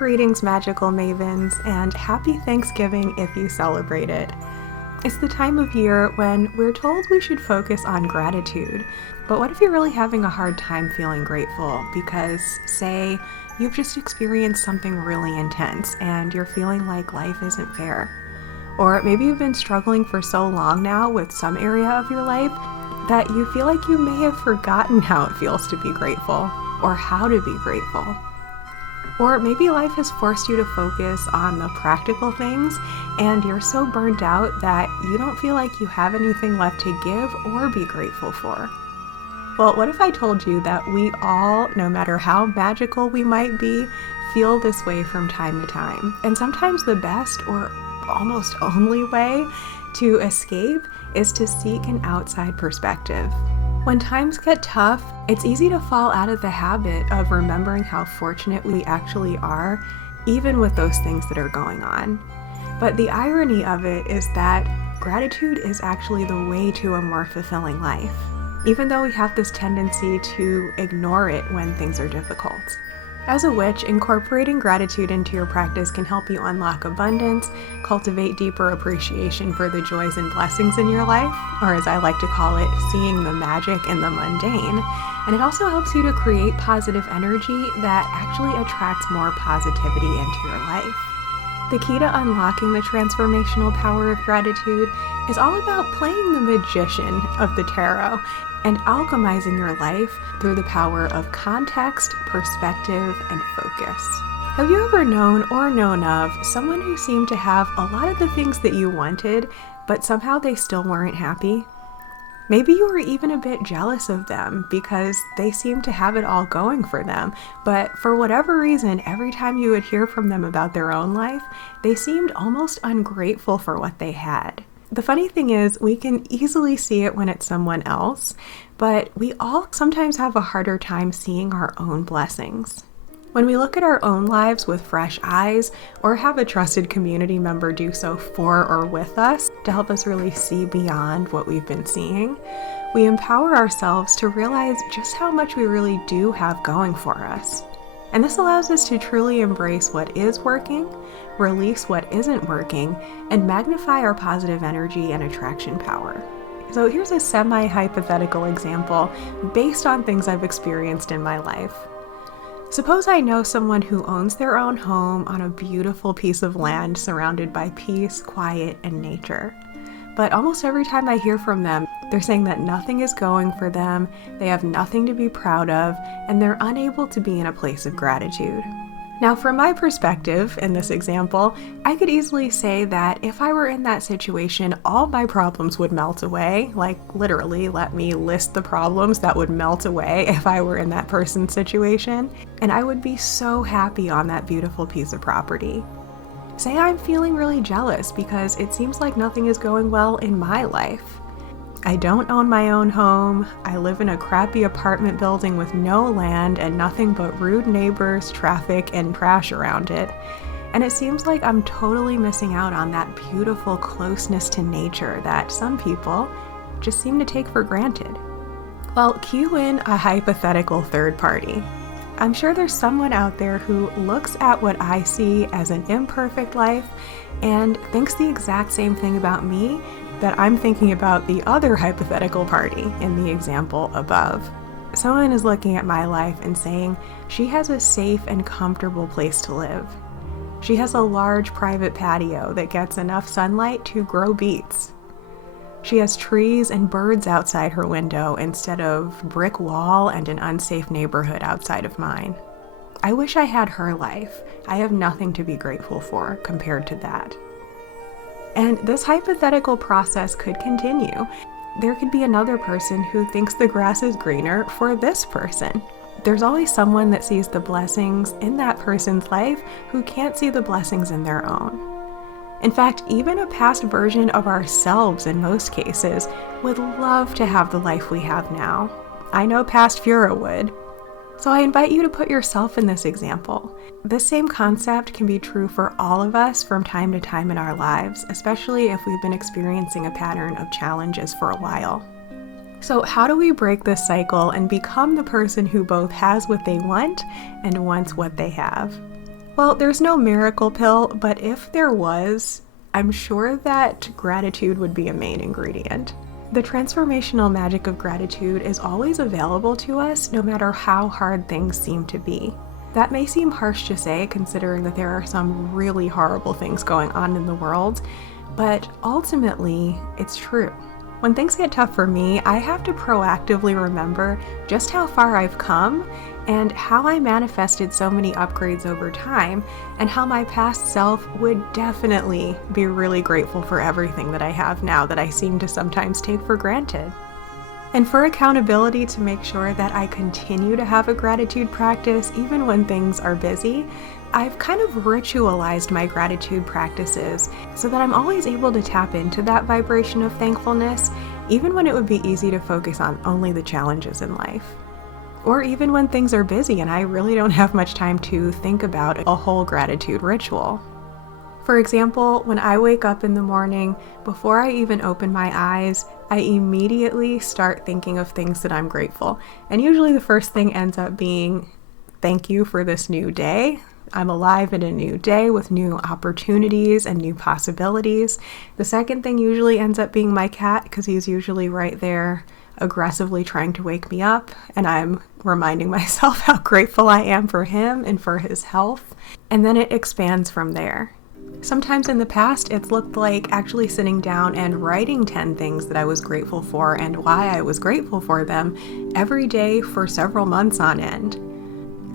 Greetings, magical mavens, and happy Thanksgiving if you celebrate it. It's the time of year when we're told we should focus on gratitude, but what if you're really having a hard time feeling grateful because, say, you've just experienced something really intense and you're feeling like life isn't fair? Or maybe you've been struggling for so long now with some area of your life that you feel like you may have forgotten how it feels to be grateful or how to be grateful. Or maybe life has forced you to focus on the practical things and you're so burnt out that you don't feel like you have anything left to give or be grateful for. Well, what if I told you that we all, no matter how magical we might be, feel this way from time to time? And sometimes the best or almost only way to escape is to seek an outside perspective. When times get tough, it's easy to fall out of the habit of remembering how fortunate we actually are, even with those things that are going on. But the irony of it is that gratitude is actually the way to a more fulfilling life, even though we have this tendency to ignore it when things are difficult. As a witch, incorporating gratitude into your practice can help you unlock abundance, cultivate deeper appreciation for the joys and blessings in your life, or as I like to call it, seeing the magic in the mundane. And it also helps you to create positive energy that actually attracts more positivity into your life. The key to unlocking the transformational power of gratitude is all about playing the magician of the tarot and alchemizing your life through the power of context, perspective, and focus. Have you ever known or known of someone who seemed to have a lot of the things that you wanted, but somehow they still weren't happy? Maybe you were even a bit jealous of them because they seemed to have it all going for them, but for whatever reason, every time you would hear from them about their own life, they seemed almost ungrateful for what they had. The funny thing is, we can easily see it when it's someone else, but we all sometimes have a harder time seeing our own blessings. When we look at our own lives with fresh eyes, or have a trusted community member do so for or with us to help us really see beyond what we've been seeing, we empower ourselves to realize just how much we really do have going for us. And this allows us to truly embrace what is working, release what isn't working, and magnify our positive energy and attraction power. So here's a semi-hypothetical example based on things I've experienced in my life. Suppose I know someone who owns their own home on a beautiful piece of land surrounded by peace, quiet, and nature. But almost every time I hear from them, they're saying that nothing is going for them, they have nothing to be proud of, and they're unable to be in a place of gratitude. Now, from my perspective, in this example, I could easily say that if I were in that situation, all my problems would melt away. Like, literally, let me list the problems that would melt away if I were in that person's situation, and I would be so happy on that beautiful piece of property. Say I'm feeling really jealous because it seems like nothing is going well in my life. I don't own my own home, I live in a crappy apartment building with no land and nothing but rude neighbors, traffic, and trash around it. And it seems like I'm totally missing out on that beautiful closeness to nature that some people just seem to take for granted. Well, cue in a hypothetical third party. I'm sure there's someone out there who looks at what I see as an imperfect life and thinks the exact same thing about me that I'm thinking about the other hypothetical party in the example above. Someone is looking at my life and saying she has a safe and comfortable place to live. She has a large private patio that gets enough sunlight to grow beets. She has trees and birds outside her window instead of brick wall and an unsafe neighborhood outside of mine. I wish I had her life. I have nothing to be grateful for compared to that. And this hypothetical process could continue. There could be another person who thinks the grass is greener for this person. There's always someone that sees the blessings in that person's life who can't see the blessings in their own. In fact, even a past version of ourselves in most cases would love to have the life we have now. I know past Afura would. So I invite you to put yourself in this example. This same concept can be true for all of us from time to time in our lives, especially if we've been experiencing a pattern of challenges for a while. So how do we break this cycle and become the person who both has what they want and wants what they have? Well, there's no miracle pill, but if there was, I'm sure that gratitude would be a main ingredient. The transformational magic of gratitude is always available to us, no matter how hard things seem to be. That may seem harsh to say, considering that there are some really horrible things going on in the world, but ultimately, it's true. When things get tough for me, I have to proactively remember just how far I've come and how I manifested so many upgrades over time, and how my past self would definitely be really grateful for everything that I have now that I seem to sometimes take for granted. And for accountability, to make sure that I continue to have a gratitude practice even when things are busy, I've kind of ritualized my gratitude practices so that I'm always able to tap into that vibration of thankfulness, even when it would be easy to focus on only the challenges in life. Or even when things are busy and I really don't have much time to think about a whole gratitude ritual. For example, when I wake up in the morning, before I even open my eyes, I immediately start thinking of things that I'm grateful. And usually the first thing ends up being, thank you for this new day. I'm alive in a new day with new opportunities and new possibilities. The second thing usually ends up being my cat, because he's usually right there aggressively trying to wake me up, and I'm reminding myself how grateful I am for him and for his health. And then it expands from there. Sometimes in the past, it's looked like actually sitting down and writing 10 things that I was grateful for and why I was grateful for them every day for several months on end.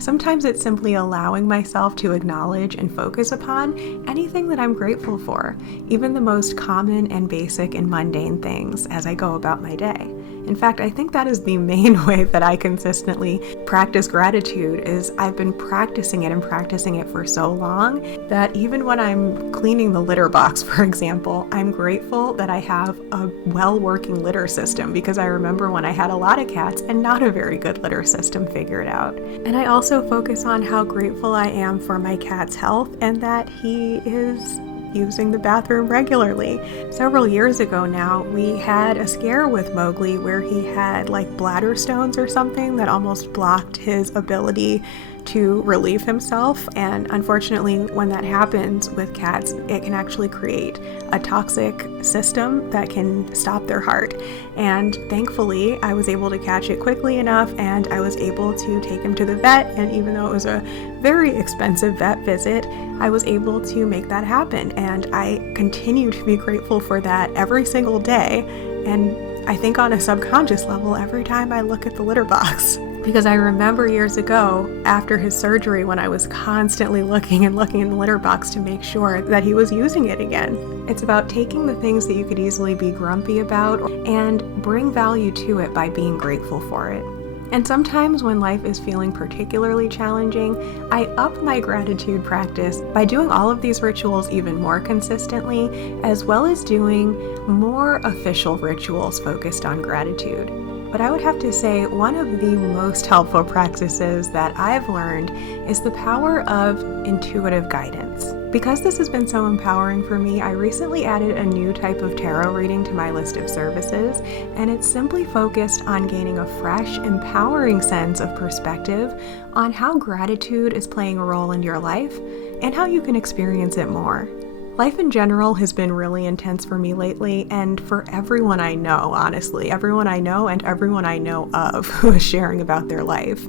Sometimes it's simply allowing myself to acknowledge and focus upon anything that I'm grateful for, even the most common and basic and mundane things as I go about my day. In fact, I think that is the main way that I consistently practice gratitude. Is I've been practicing it for so long that even when I'm cleaning the litter box, for example, I'm grateful that I have a well-working litter system, because I remember when I had a lot of cats and not a very good litter system figured out. And I also focus on how grateful I am for my cat's health and that he is using the bathroom regularly. Several years ago now, we had a scare with Mowgli where he had like bladder stones or something that almost blocked his ability to relieve himself. And unfortunately, when that happens with cats, it can actually create a toxic system that can stop their heart. And thankfully, I was able to catch it quickly enough, and I was able to take him to the vet. And even though it was a very expensive vet visit, I was able to make that happen. And I continue to be grateful for that every single day. And I think on a subconscious level every time I look at the litter box. Because I remember years ago, after his surgery, when I was constantly looking in the litter box to make sure that he was using it again. It's about taking the things that you could easily be grumpy about and bring value to it by being grateful for it. And sometimes when life is feeling particularly challenging, I up my gratitude practice by doing all of these rituals even more consistently, as well as doing more official rituals focused on gratitude. But I would have to say one of the most helpful practices that I've learned is the power of intuitive guidance. Because this has been so empowering for me, I recently added a new type of tarot reading to my list of services, and it's simply focused on gaining a fresh, empowering sense of perspective on how gratitude is playing a role in your life and how you can experience it more. Life in general has been really intense for me lately, and for everyone I know, honestly, everyone I know and everyone I know of who is sharing about their life.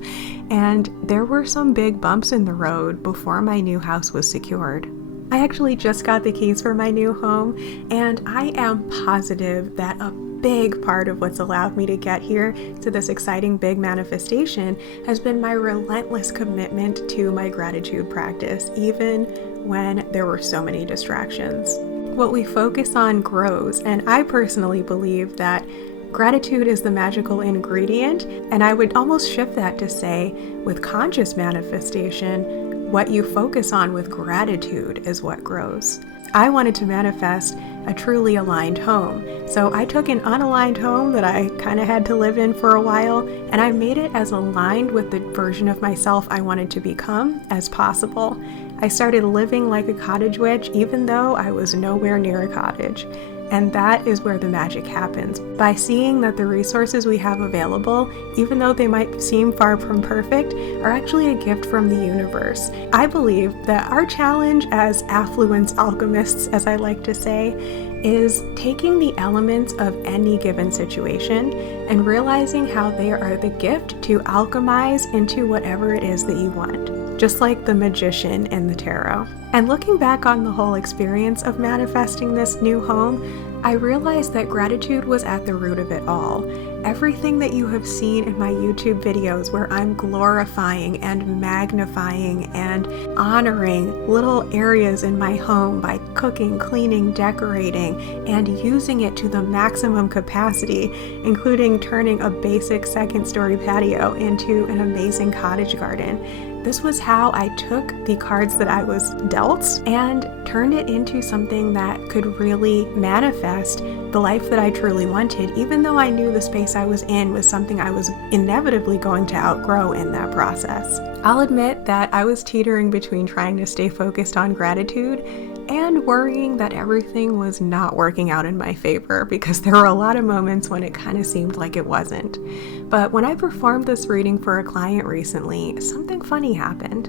And there were some big bumps in the road before my new house was secured. I actually just got the keys for my new home, and I am positive that a big part of what's allowed me to get here to this exciting big manifestation has been my relentless commitment to my gratitude practice, even when there were so many distractions. What we focus on grows, and I personally believe that gratitude is the magical ingredient, and I would almost shift that to say, with conscious manifestation, what you focus on with gratitude is what grows. I wanted to manifest a truly aligned home, so I took an unaligned home that I kind of had to live in for a while, and I made it as aligned with the version of myself I wanted to become as possible. I started living like a cottage witch, even though I was nowhere near a cottage. And that is where the magic happens. By seeing that the resources we have available, even though they might seem far from perfect, are actually a gift from the universe. I believe that our challenge as affluence alchemists, as I like to say, is taking the elements of any given situation and realizing how they are the gift to alchemize into whatever it is that you want, just like the magician in the tarot. And looking back on the whole experience of manifesting this new home, I realized that gratitude was at the root of it all. Everything that you have seen in my YouTube videos where I'm glorifying and magnifying and honoring little areas in my home by cooking, cleaning, decorating, and using it to the maximum capacity, including turning a basic second-story patio into an amazing cottage garden. This was how I took the cards that I was dealt and turned it into something that could really manifest the life that I truly wanted, even though I knew the space I was in was something I was inevitably going to outgrow in that process. I'll admit that I was teetering between trying to stay focused on gratitude and worrying that everything was not working out in my favor, because there were a lot of moments when it kind of seemed like it wasn't. But when I performed this reading for a client recently, something funny happened.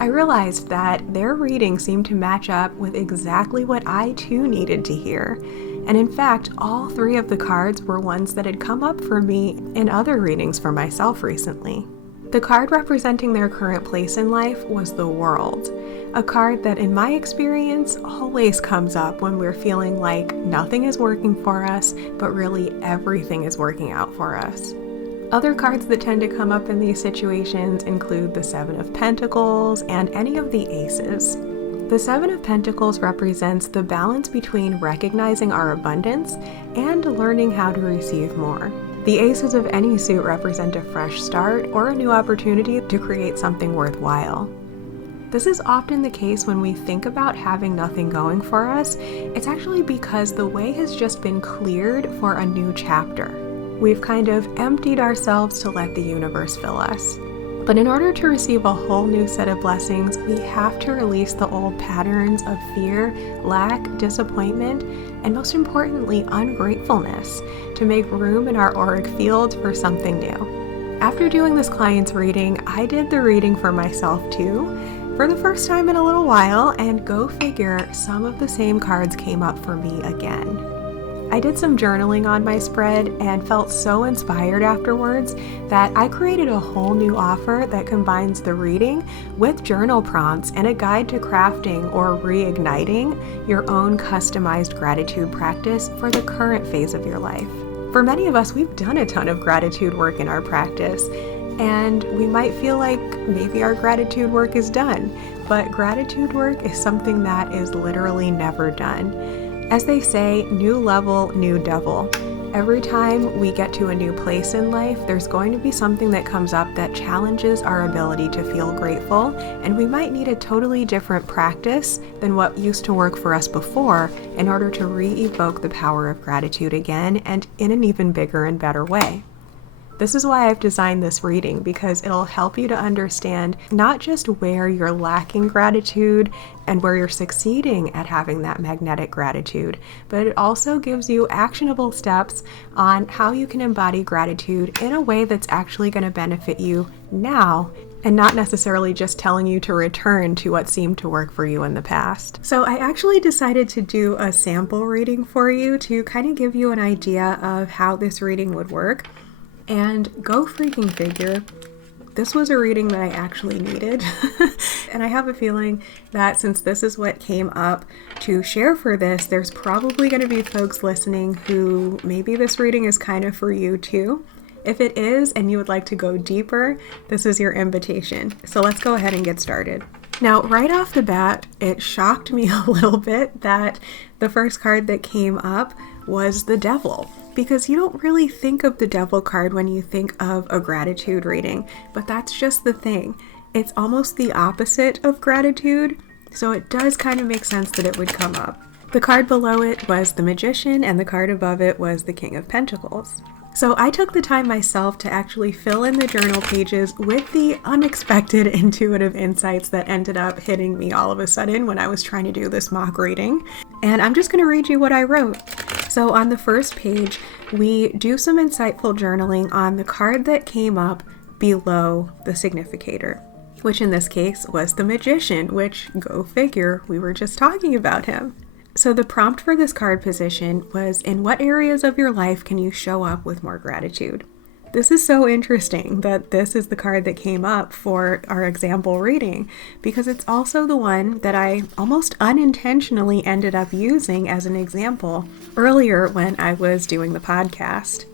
I realized that their reading seemed to match up with exactly what I too needed to hear. And in fact, all 3 of the cards were ones that had come up for me in other readings for myself recently. The card representing their current place in life was the World, a card that in my experience always comes up when we're feeling like nothing is working for us, but really everything is working out for us. Other cards that tend to come up in these situations include the 7 of Pentacles and any of the Aces. The 7 of Pentacles represents the balance between recognizing our abundance and learning how to receive more. The Aces of any suit represent a fresh start or a new opportunity to create something worthwhile. This is often the case when we think about having nothing going for us. It's actually because the way has just been cleared for a new chapter. We've kind of emptied ourselves to let the universe fill us. But in order to receive a whole new set of blessings, we have to release the old patterns of fear, lack, disappointment, and most importantly, ungratefulness to make room in our auric field for something new. After doing this client's reading, I did the reading for myself too, for the first time in a little while, and go figure, some of the same cards came up for me again. I did some journaling on my spread and felt so inspired afterwards that I created a whole new offer that combines the reading with journal prompts and a guide to crafting or reigniting your own customized gratitude practice for the current phase of your life. For many of us, we've done a ton of gratitude work in our practice, and we might feel like maybe our gratitude work is done, but gratitude work is something that is literally never done. As they say, new level, new devil. Every time we get to a new place in life, there's going to be something that comes up that challenges our ability to feel grateful, and we might need a totally different practice than what used to work for us before in order to re-evoke the power of gratitude again, and in an even bigger and better way. This is why I've designed this reading, because it'll help you to understand not just where you're lacking gratitude and where you're succeeding at having that magnetic gratitude, but it also gives you actionable steps on how you can embody gratitude in a way that's actually going to benefit you now, and not necessarily just telling you to return to what seemed to work for you in the past. So I actually decided to do a sample reading for you to kind of give you an idea of how this reading would work. And go freaking figure, this was a reading that I actually needed. And I have a feeling that since this is what came up to share for this, there's probably going to be folks listening who maybe this reading is kind of for you too. If it is, and you would like to go deeper, this is your invitation. So let's go ahead and get started. Now, right off the bat, it shocked me a little bit that the first card that came up was the Devil. Because you don't really think of the Devil card when you think of a gratitude reading, but that's just the thing. It's almost the opposite of gratitude, so it does kind of make sense that it would come up. The card below it was the Magician, and the card above it was the King of Pentacles. So I took the time myself to actually fill in the journal pages with the unexpected intuitive insights that ended up hitting me all of a sudden when I was trying to do this mock reading. And I'm just going to read you what I wrote. So on the first page, we do some insightful journaling on the card that came up below the significator, which in this case was the Magician, which, go figure, we were just talking about him. So the prompt for this card position was, in what areas of your life can you show up with more gratitude? This is so interesting that this is the card that came up for our example reading, because it's also the one that I almost unintentionally ended up using as an example earlier when I was doing the podcast.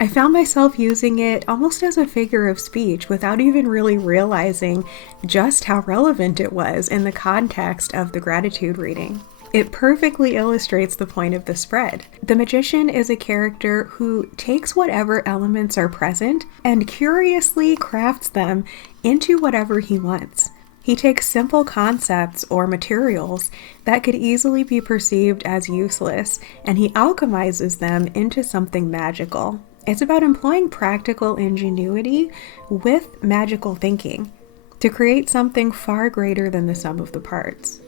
I found myself using it almost as a figure of speech without even really realizing just how relevant it was in the context of the gratitude reading. It perfectly illustrates the point of the spread. The Magician is a character who takes whatever elements are present and curiously crafts them into whatever he wants. He takes simple concepts or materials that could easily be perceived as useless, and he alchemizes them into something magical. It's about employing practical ingenuity with magical thinking to create something far greater than the sum of the parts.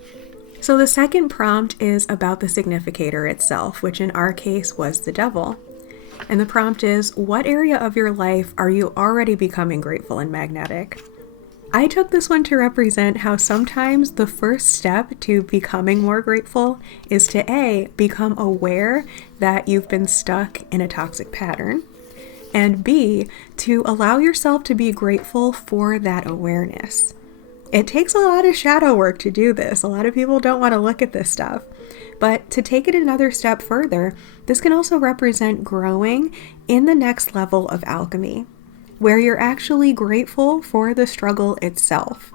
So the second prompt is about the significator itself, which in our case was the devil. And the prompt is, what area of your life are you already becoming grateful and magnetic? I took this one to represent how sometimes the first step to becoming more grateful is to A, become aware that you've been stuck in a toxic pattern, and B, to allow yourself to be grateful for that awareness. It takes a lot of shadow work to do this. A lot of people don't want to look at this stuff. But to take it another step further, this can also represent growing in the next level of alchemy, where you're actually grateful for the struggle itself.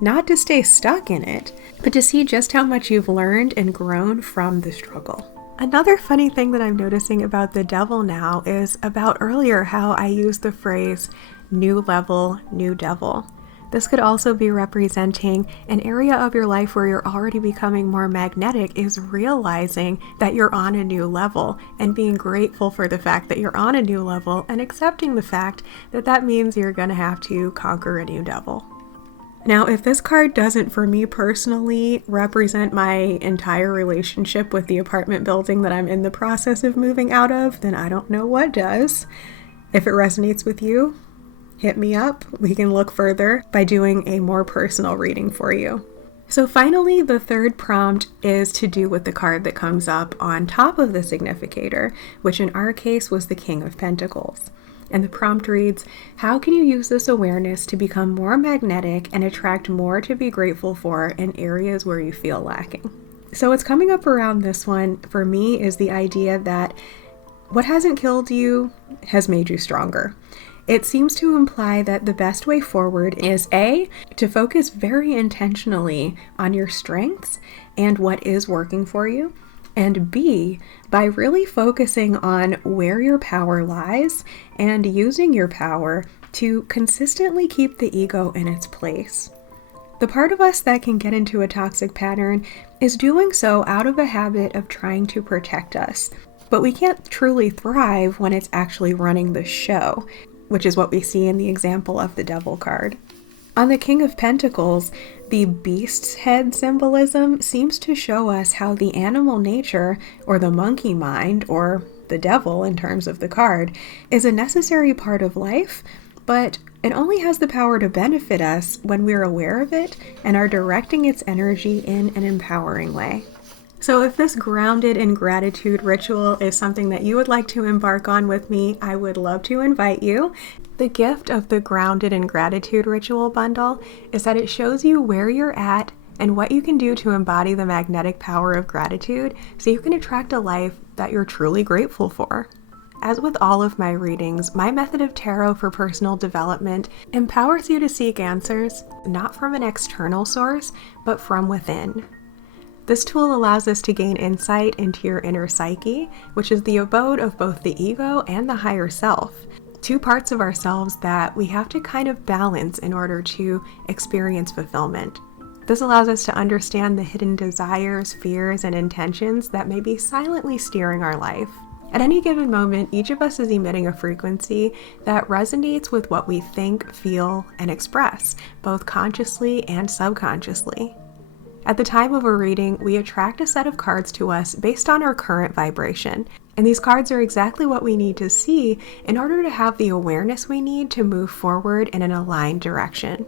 Not to stay stuck in it, but to see just how much you've learned and grown from the struggle. Another funny thing that I'm noticing about the devil now is about earlier how I used the phrase new level, new devil. This could also be representing an area of your life where you're already becoming more magnetic is realizing that you're on a new level and being grateful for the fact that you're on a new level and accepting the fact that that means you're going to have to conquer a new devil. Now, if this card doesn't, for me personally, represent my entire relationship with the apartment building that I'm in the process of moving out of, then I don't know what does. If it resonates with you, hit me up. We can look further by doing a more personal reading for you. So finally, the third prompt is to do with the card that comes up on top of the significator, which in our case was the King of Pentacles. And the prompt reads, how can you use this awareness to become more magnetic and attract more to be grateful for in areas where you feel lacking? So what's coming up around this one for me is the idea that what hasn't killed you has made you stronger. It seems to imply that the best way forward is A, to focus very intentionally on your strengths and what is working for you, and B, by really focusing on where your power lies and using your power to consistently keep the ego in its place. The part of us that can get into a toxic pattern is doing so out of a habit of trying to protect us, but we can't truly thrive when it's actually running the show, which is what we see in the example of the Devil card. On the King of Pentacles, the beast's head symbolism seems to show us how the animal nature, or the monkey mind, or the devil in terms of the card, is a necessary part of life, but it only has the power to benefit us when we're aware of it and are directing its energy in an empowering way. So if this grounded in gratitude ritual is something that you would like to embark on with me, I would love to invite you. The gift of the Grounded in Gratitude Ritual bundle is that it shows you where you're at and what you can do to embody the magnetic power of gratitude so you can attract a life that you're truly grateful for. As with all of my readings, my method of tarot for personal development empowers you to seek answers, not from an external source, but from within. This tool allows us to gain insight into your inner psyche, which is the abode of both the ego and the higher self, two parts of ourselves that we have to kind of balance in order to experience fulfillment. This allows us to understand the hidden desires, fears, and intentions that may be silently steering our life. At any given moment, each of us is emitting a frequency that resonates with what we think, feel, and express, both consciously and subconsciously. At the time of a reading, we attract a set of cards to us based on our current vibration. And these cards are exactly what we need to see in order to have the awareness we need to move forward in an aligned direction.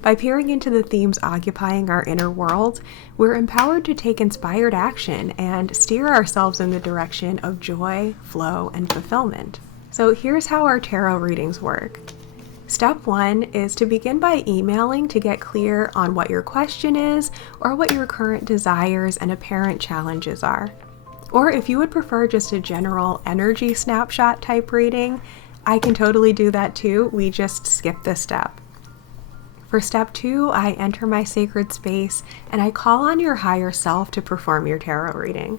By peering into the themes occupying our inner world, we're empowered to take inspired action and steer ourselves in the direction of joy, flow, and fulfillment. So here's how our tarot readings work. Step 1 is to begin by emailing to get clear on what your question is or what your current desires and apparent challenges are. Or if you would prefer just a general energy snapshot type reading, I can totally do that too. We just skip this step. For step 2, I enter my sacred space and I call on your higher self to perform your tarot reading.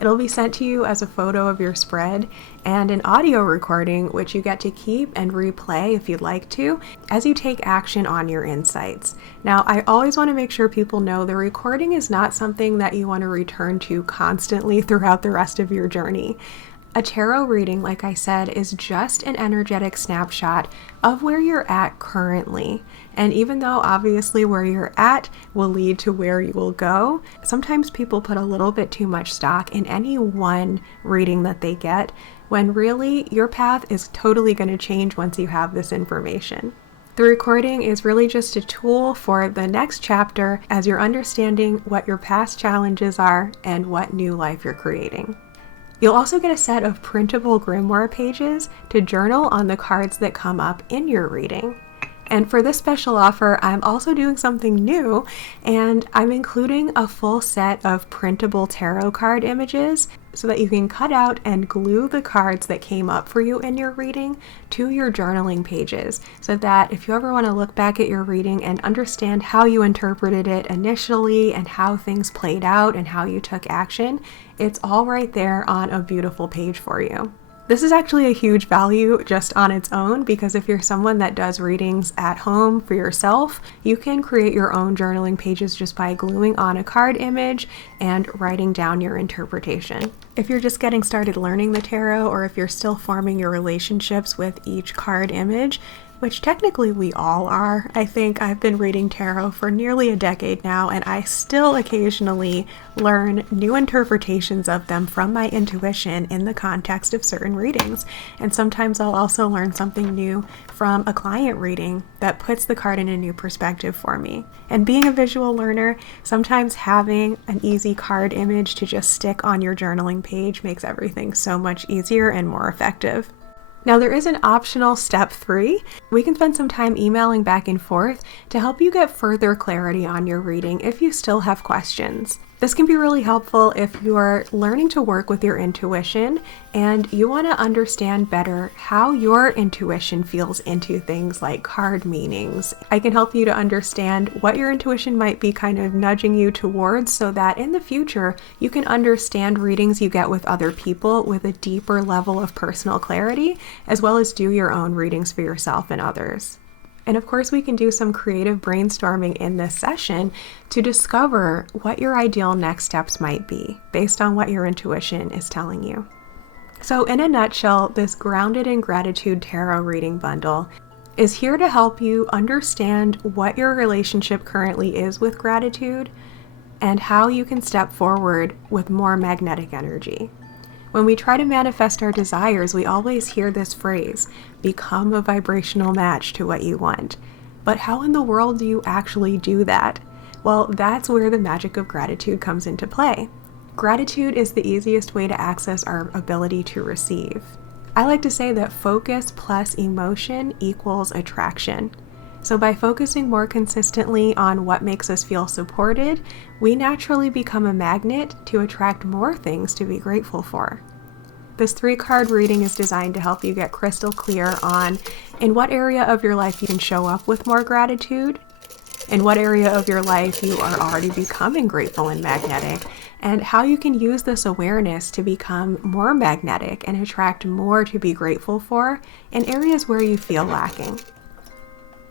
It'll be sent to you as a photo of your spread and an audio recording, which you get to keep and replay if you'd like to, as you take action on your insights. Now, I always want to make sure people know the recording is not something that you want to return to constantly throughout the rest of your journey. A tarot reading, like I said, is just an energetic snapshot of where you're at currently. And even though obviously where you're at will lead to where you will go, sometimes people put a little bit too much stock in any one reading that they get, when really your path is totally going to change once you have this information. The recording is really just a tool for the next chapter as you're understanding what your past challenges are and what new life you're creating. You'll also get a set of printable grimoire pages to journal on the cards that come up in your reading. And for this special offer, I'm also doing something new, and I'm including a full set of printable tarot card images so that you can cut out and glue the cards that came up for you in your reading to your journaling pages, so that if you ever want to look back at your reading and understand how you interpreted it initially and how things played out and how you took action, it's all right there on a beautiful page for you. This is actually a huge value just on its own, because if you're someone that does readings at home for yourself, you can create your own journaling pages just by gluing on a card image and writing down your interpretation. If you're just getting started learning the tarot, or if you're still forming your relationships with each card image, which technically we all are. I think I've been reading tarot for nearly a decade now, and I still occasionally learn new interpretations of them from my intuition in the context of certain readings. And sometimes I'll also learn something new from a client reading that puts the card in a new perspective for me. And being a visual learner, sometimes having an easy card image to just stick on your journaling page makes everything so much easier and more effective. Now, there is an optional step 3. We can spend some time emailing back and forth to help you get further clarity on your reading if you still have questions. This can be really helpful if you're learning to work with your intuition and you want to understand better how your intuition feels into things like card meanings. I can help you to understand what your intuition might be kind of nudging you towards, so that in the future you can understand readings you get with other people with a deeper level of personal clarity, as well as do your own readings for yourself and others. And of course, we can do some creative brainstorming in this session to discover what your ideal next steps might be based on what your intuition is telling you. So in a nutshell, this Grounded in Gratitude Tarot Reading Bundle is here to help you understand what your relationship currently is with gratitude and how you can step forward with more magnetic energy. When we try to manifest our desires, we always hear this phrase, become a vibrational match to what you want. But how in the world do you actually do that? Well, that's where the magic of gratitude comes into play. Gratitude is the easiest way to access our ability to receive. I like to say that focus plus emotion equals attraction. So by focusing more consistently on what makes us feel supported, we naturally become a magnet to attract more things to be grateful for. This 3-card reading is designed to help you get crystal clear on in what area of your life you can show up with more gratitude, in what area of your life you are already becoming grateful and magnetic, and how you can use this awareness to become more magnetic and attract more to be grateful for in areas where you feel lacking.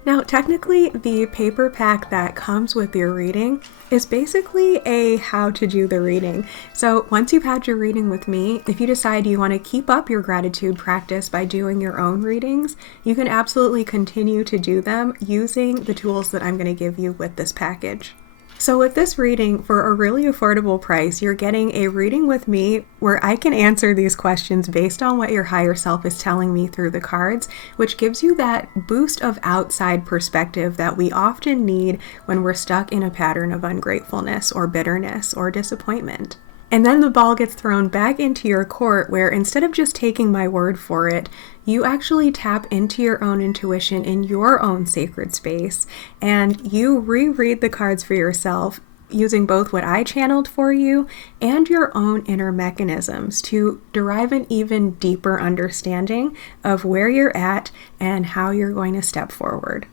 Now, technically, the paper pack that comes with your reading is basically a how to do the reading. So once you've had your reading with me, if you decide you want to keep up your gratitude practice by doing your own readings, you can absolutely continue to do them using the tools that I'm going to give you with this package. So with this reading, for a really affordable price, you're getting a reading with me where I can answer these questions based on what your higher self is telling me through the cards, which gives you that boost of outside perspective that we often need when we're stuck in a pattern of ungratefulness or bitterness or disappointment. And then the ball gets thrown back into your court where instead of just taking my word for it, you actually tap into your own intuition in your own sacred space and you reread the cards for yourself using both what I channeled for you and your own inner mechanisms to derive an even deeper understanding of where you're at and how you're going to step forward.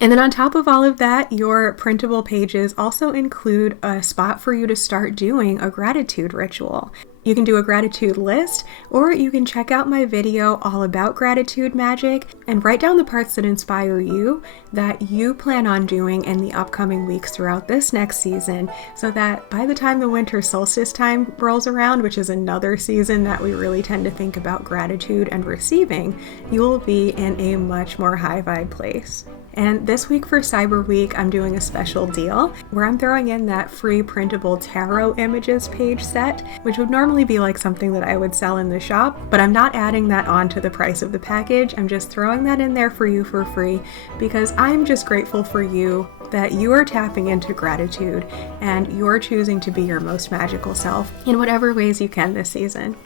And then on top of all of that, your printable pages also include a spot for you to start doing a gratitude ritual. You can do a gratitude list, or you can check out my video all about gratitude magic and write down the parts that inspire you that you plan on doing in the upcoming weeks throughout this next season, so that by the time the winter solstice time rolls around, which is another season that we really tend to think about gratitude and receiving, you will be in a much more high vibe place. And this week for Cyber Week, I'm doing a special deal where I'm throwing in that free printable tarot images page set, which would normally be like something that I would sell in the shop, but I'm not adding that onto the price of the package. I'm just throwing that in there for you for free because I'm just grateful for you that you are tapping into gratitude and you're choosing to be your most magical self in whatever ways you can this season.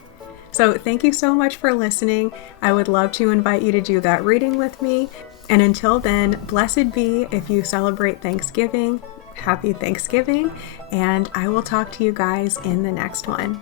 So thank you so much for listening. I would love to invite you to do that reading with me. And until then, blessed be if you celebrate Thanksgiving. Happy Thanksgiving. And I will talk to you guys in the next one.